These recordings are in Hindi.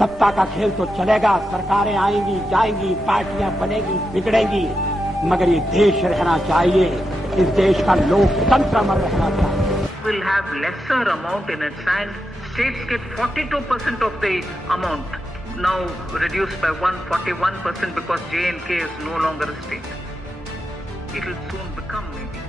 सत्ता का खेल तो चलेगा, सरकारें आएंगी जाएंगी, पार्टियां बनेगी बिगड़ेंगी, मगर ये देश रहना चाहिए, इस देश का लोकतंत्र अमर रहना चाहिए। Will have lesser amount in its hand. States get 42% of the amount, now reduced by 141% because J&K is no longer a state. It will soon become maybe.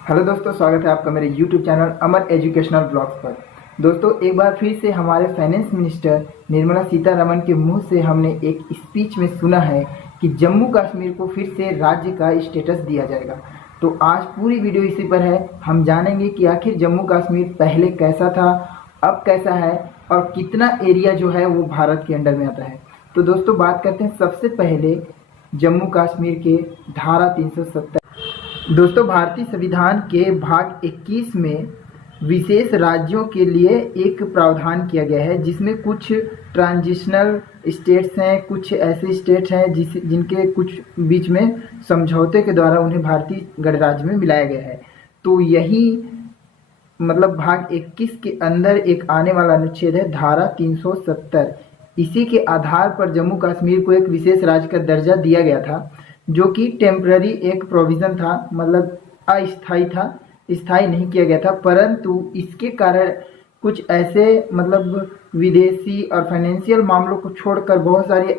Hello दोस्तों, स्वागत है आपका मेरे YouTube चैनल अमर एजुकेशनल ब्लॉग्स पर। दोस्तों, एक बार फिर से हमारे फाइनेंस मिनिस्टर निर्मला सीतारमण के मुंह से हमने एक स्पीच में सुना है कि जम्मू कश्मीर को फिर से राज्य का स्टेटस दिया जाएगा। तो आज पूरी वीडियो इसी पर है। हम जानेंगे कि आखिर जम्मू कश्मीर पहले कैसा था, अब कैसा है और कितना एरिया जो है वो भारत के अंडर में आता है। तो दोस्तों, बात करते हैं सबसे पहले जम्मू कश्मीर के धारा 370। दोस्तों, भारतीय संविधान के भाग 21 में विशेष राज्यों के लिए एक प्रावधान किया गया है, जिसमें कुछ ट्रांजिशनल स्टेट्स हैं, कुछ ऐसे स्टेट्स हैं जिनके कुछ बीच में समझौते के द्वारा उन्हें भारतीय गणराज्य में मिलाया गया है। तो यही मतलब भाग 21 के अंदर एक आने वाला अनुच्छेद है धारा 370। इसी के आधार पर जम्मू कश्मीर को एक विशेष राज्य का दर्जा दिया गया था, जो कि टेम्पररी एक प्रोविज़न था, मतलब अस्थायी था, स्थायी नहीं किया गया था। परंतु इसके कारण कुछ ऐसे मतलब विदेशी और फाइनेंशियल मामलों को छोड़कर बहुत सारे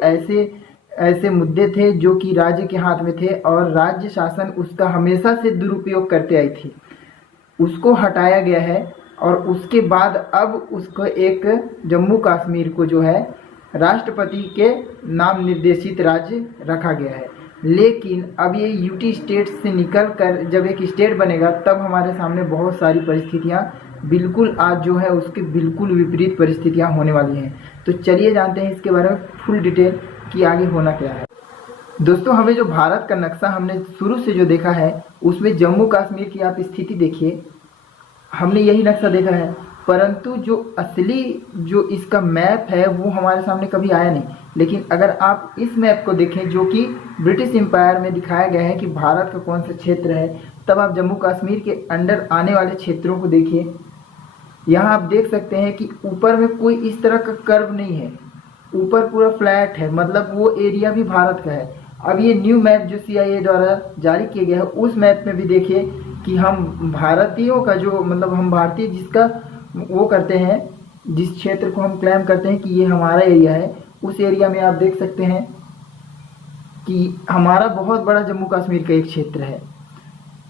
ऐसे मुद्दे थे जो कि राज्य के हाथ में थे और राज्य शासन उसका हमेशा से दुरुपयोग करते आई थी। उसको हटाया गया है और उसके बाद अब उसको एक जम्मू कश्मीर को जो है राष्ट्रपति के नाम निर्देशित राज्य रखा गया है। लेकिन अब ये यूटी स्टेट से निकल कर जब एक स्टेट बनेगा तब हमारे सामने बहुत सारी परिस्थितियाँ बिल्कुल आज जो है उसके बिल्कुल विपरीत परिस्थितियाँ होने वाली हैं। तो चलिए जानते हैं इसके बारे में फुल डिटेल कि आगे होना क्या है। दोस्तों, हमें जो भारत का नक्शा हमने शुरू से जो देखा है उसमें जम्मू कश्मीर की आप स्थिति देखिए, हमने यही नक्शा देखा है। परंतु जो असली जो इसका मैप है वो हमारे सामने कभी आया नहीं। लेकिन अगर आप इस मैप को देखें जो कि ब्रिटिश एम्पायर में दिखाया गया है कि भारत का कौन सा क्षेत्र है, तब आप जम्मू कश्मीर के अंडर आने वाले क्षेत्रों को देखिए। यहाँ आप देख सकते हैं कि ऊपर में कोई इस तरह का कर्व नहीं है, ऊपर पूरा फ्लैट है, मतलब वो एरिया भी भारत का है। अब ये न्यू मैप जो CIA द्वारा जारी किया गया है उस मैप में भी देखिए कि हम भारतीयों का जो मतलब हम भारतीय जिसका वो करते हैं, जिस क्षेत्र को हम क्लेम करते हैं कि ये हमारा एरिया है, उस एरिया में आप देख सकते हैं कि हमारा बहुत बड़ा जम्मू कश्मीर का एक क्षेत्र है।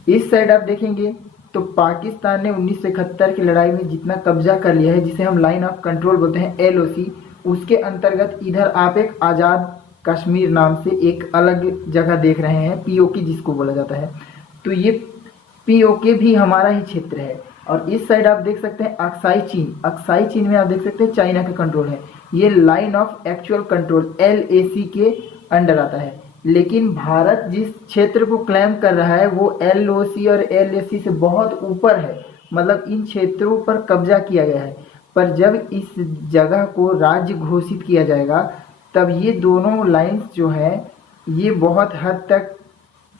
इस साइड आप देखेंगे तो पाकिस्तान ने 1971 की लड़ाई में जितना कब्जा कर लिया है, जिसे हम लाइन ऑफ कंट्रोल बोलते हैं LOC, उसके अंतर्गत इधर आप एक आज़ाद कश्मीर नाम से एक अलग जगह देख रहे हैं, POK जिसको बोला जाता है। तो ये POK भी हमारा ही क्षेत्र है। और इस साइड आप देख सकते हैं अक्साई चीन, अक्साई चीन में आप देख सकते हैं चाइना का कंट्रोल है। ये line of actual control LAC के अंडर आता है। लेकिन भारत जिस क्षेत्र को क्लेम कर रहा है वो LOC और LAC से बहुत ऊपर है, मतलब इन क्षेत्रों पर कब्जा किया गया है। पर जब इस जगह को राज्य घोषित किया जाएगा तब ये दोनों लाइंस जो है ये बहुत हद तक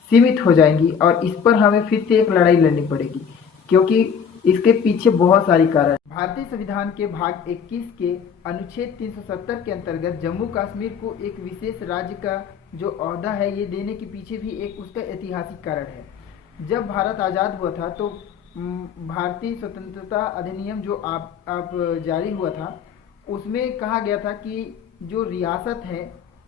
सीमित हो जाएंगी और इस पर हमें फिर से एक लड़ाई लड़नी पड़ेगी, क्योंकि इसके पीछे बहुत सारी कारण। भारतीय संविधान के भाग 21 के अनुच्छेद 370 के अंतर्गत जम्मू कश्मीर को एक विशेष राज्य का जो ओहदा है ये देने के पीछे भी एक उसका ऐतिहासिक कारण है। जब भारत आज़ाद हुआ था तो भारतीय स्वतंत्रता अधिनियम जो आप जारी हुआ था उसमें कहा गया था कि जो रियासत है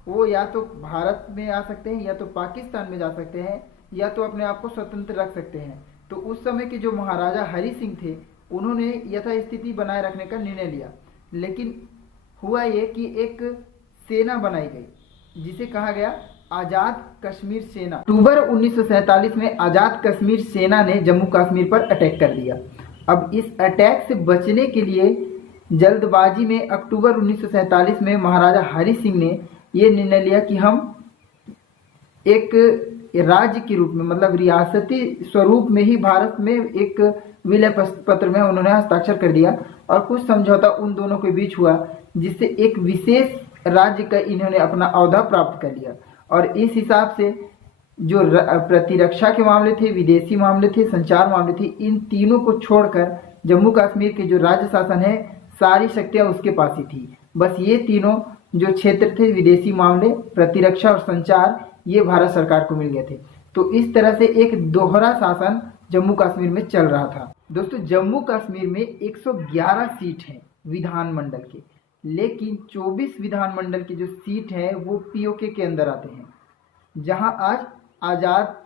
वो या तो भारत में आ सकते हैं या तो पाकिस्तान में जा सकते हैं या तो अपने आप को स्वतंत्र रख सकते हैं। तो उस समय के जो महाराजा हरि सिंह थे उन्होंने यथास्थिति बनाए रखने का निर्णय लिया। लेकिन हुआ ये कि एक सेना बनाई गई जिसे कहा गया आज़ाद कश्मीर सेना। अक्टूबर 1947 में आज़ाद कश्मीर सेना ने जम्मू कश्मीर पर अटैक कर दिया। अब इस अटैक से बचने के लिए जल्दबाजी में अक्टूबर 1947 में महाराजा हरि सिंह ने ये निर्णय लिया कि हम एक राज्य के रूप में मतलब रियासती स्वरूप में ही भारत में एक विलय पत्र में उन्होंने हस्ताक्षर कर दिया और कुछ समझौता उन दोनों के बीच हुआ, जिससे एक विशेष राज्य का इन्होंने अपना ओहदा प्राप्त कर लिया। और इस हिसाब से जो प्रतिरक्षा के मामले थे, विदेशी मामले थे, संचार मामले थे, इन तीनों को छोड़कर जम्मू कश्मीर के जो राज्य शासन है सारी शक्तियां उसके पास ही थी। बस ये तीनों जो क्षेत्र थे, विदेशी मामले, प्रतिरक्षा और संचार, ये भारत सरकार को मिल गए थे। तो इस तरह से एक दोहरा शासन जम्मू कश्मीर में चल रहा था। दोस्तों, जम्मू कश्मीर में 111 सीट हैं विधानमंडल के, लेकिन 24 विधानमंडल की जो सीट है वो पीओके के अंदर आते हैं, जहां आज आज़ाद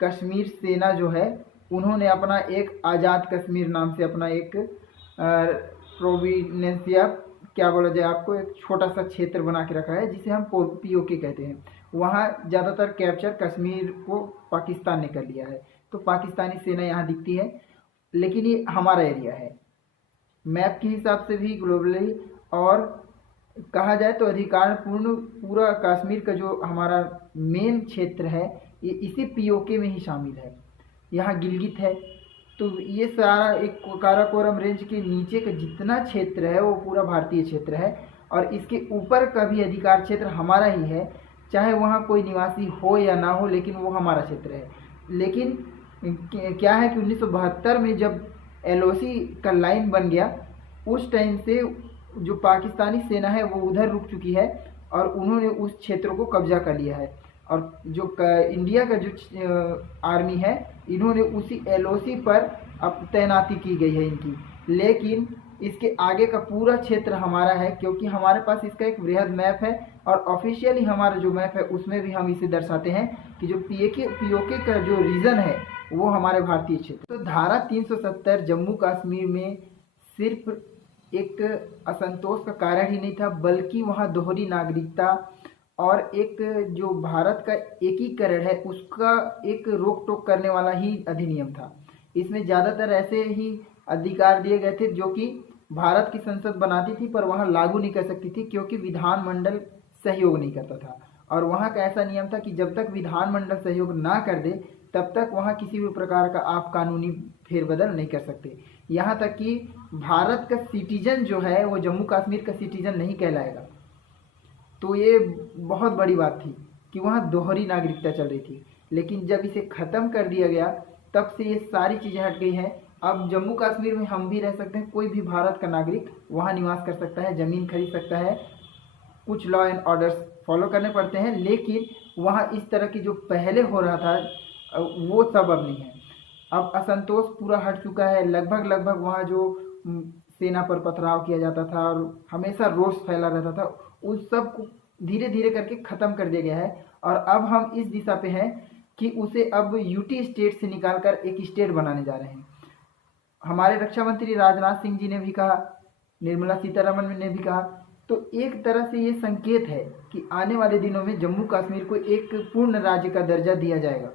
कश्मीर सेना जो है उन्होंने अपना एक आज़ाद कश्मीर नाम से अपना एक प्रोविनेंसिया, क्या बोला जाए आपको, एक छोटा सा क्षेत्र बना के रखा है जिसे हम पीओके कहते हैं। वहाँ ज़्यादातर कैप्चर कश्मीर को पाकिस्तान ने कर लिया है, तो पाकिस्तानी सेना यहाँ दिखती है, लेकिन ये हमारा एरिया है मैप के हिसाब से भी ग्लोबली, और कहा जाए तो अधिकारपूर्ण पूरा कश्मीर का जो हमारा मेन क्षेत्र है ये इसी पीओके में ही शामिल है। यहाँ गिलगित है, तो ये सारा एक काराकोरम रेंज के नीचे का जितना क्षेत्र है वो पूरा भारतीय क्षेत्र है, और इसके ऊपर का भी अधिकार क्षेत्र हमारा ही है, चाहे वहाँ कोई निवासी हो या ना हो, लेकिन वो हमारा क्षेत्र है। लेकिन क्या है कि 1972 में जब एलओसी का लाइन बन गया, उस टाइम से जो पाकिस्तानी सेना है वो उधर रुक चुकी है और उन्होंने उस क्षेत्र को कब्जा कर लिया है, और जो इंडिया का जो आर्मी है इन्होंने उसी एलओसी पर अब तैनाती की गई है इनकी। लेकिन इसके आगे का पूरा क्षेत्र हमारा है, क्योंकि हमारे पास इसका एक वृहद मैप है, और ऑफिशियली हमारा जो मैप है उसमें भी हम इसे दर्शाते हैं कि जो पीओके का जो रीजन है वो हमारे भारतीय क्षेत्र। तो धारा 370 जम्मू कश्मीर में सिर्फ एक असंतोष का कारण ही नहीं था, बल्कि वहाँ दोहरी नागरिकता और एक जो भारत का एकीकरण है उसका एक रोक टोक करने वाला ही अधिनियम था। इसमें ज़्यादातर ऐसे ही अधिकार दिए गए थे जो कि भारत की संसद बनाती थी पर वहाँ लागू नहीं कर सकती थी, क्योंकि विधानमंडल सहयोग नहीं करता था। और वहाँ का ऐसा नियम था कि जब तक विधानमंडल सहयोग ना कर दे तब तक वहाँ किसी भी प्रकार का आप कानूनी फेरबदल नहीं कर सकते। यहाँ तक कि भारत का सिटीजन जो है वो जम्मू कश्मीर का सिटीजन नहीं कहलाएगा। तो ये बहुत बड़ी बात थी कि वहाँ दोहरी नागरिकता चल रही थी, लेकिन जब इसे ख़त्म कर दिया गया तब से ये सारी चीज़ें हट गई हैं। अब जम्मू कश्मीर में हम भी रह सकते हैं, कोई भी भारत का नागरिक वहाँ निवास कर सकता है, ज़मीन खरीद सकता है, कुछ लॉ एंड ऑर्डर्स फॉलो करने पड़ते हैं, लेकिन वहाँ इस तरह की जो पहले हो रहा था वो सब अब नहीं है। अब असंतोष पूरा हट चुका है। लगभग वहाँ जो सेना पर पथराव किया जाता था और हमेशा रोष फैला रहता था, उस सब को धीरे धीरे करके ख़त्म कर दिया गया है। और अब हम इस दिशा पे हैं कि उसे अब यूटी स्टेट से निकालकर एक स्टेट बनाने जा रहे हैं। हमारे रक्षा मंत्री राजनाथ सिंह जी ने भी कहा, निर्मला सीतारमण ने भी कहा। तो एक तरह से ये संकेत है कि आने वाले दिनों में जम्मू कश्मीर को एक पूर्ण राज्य का दर्जा दिया जाएगा।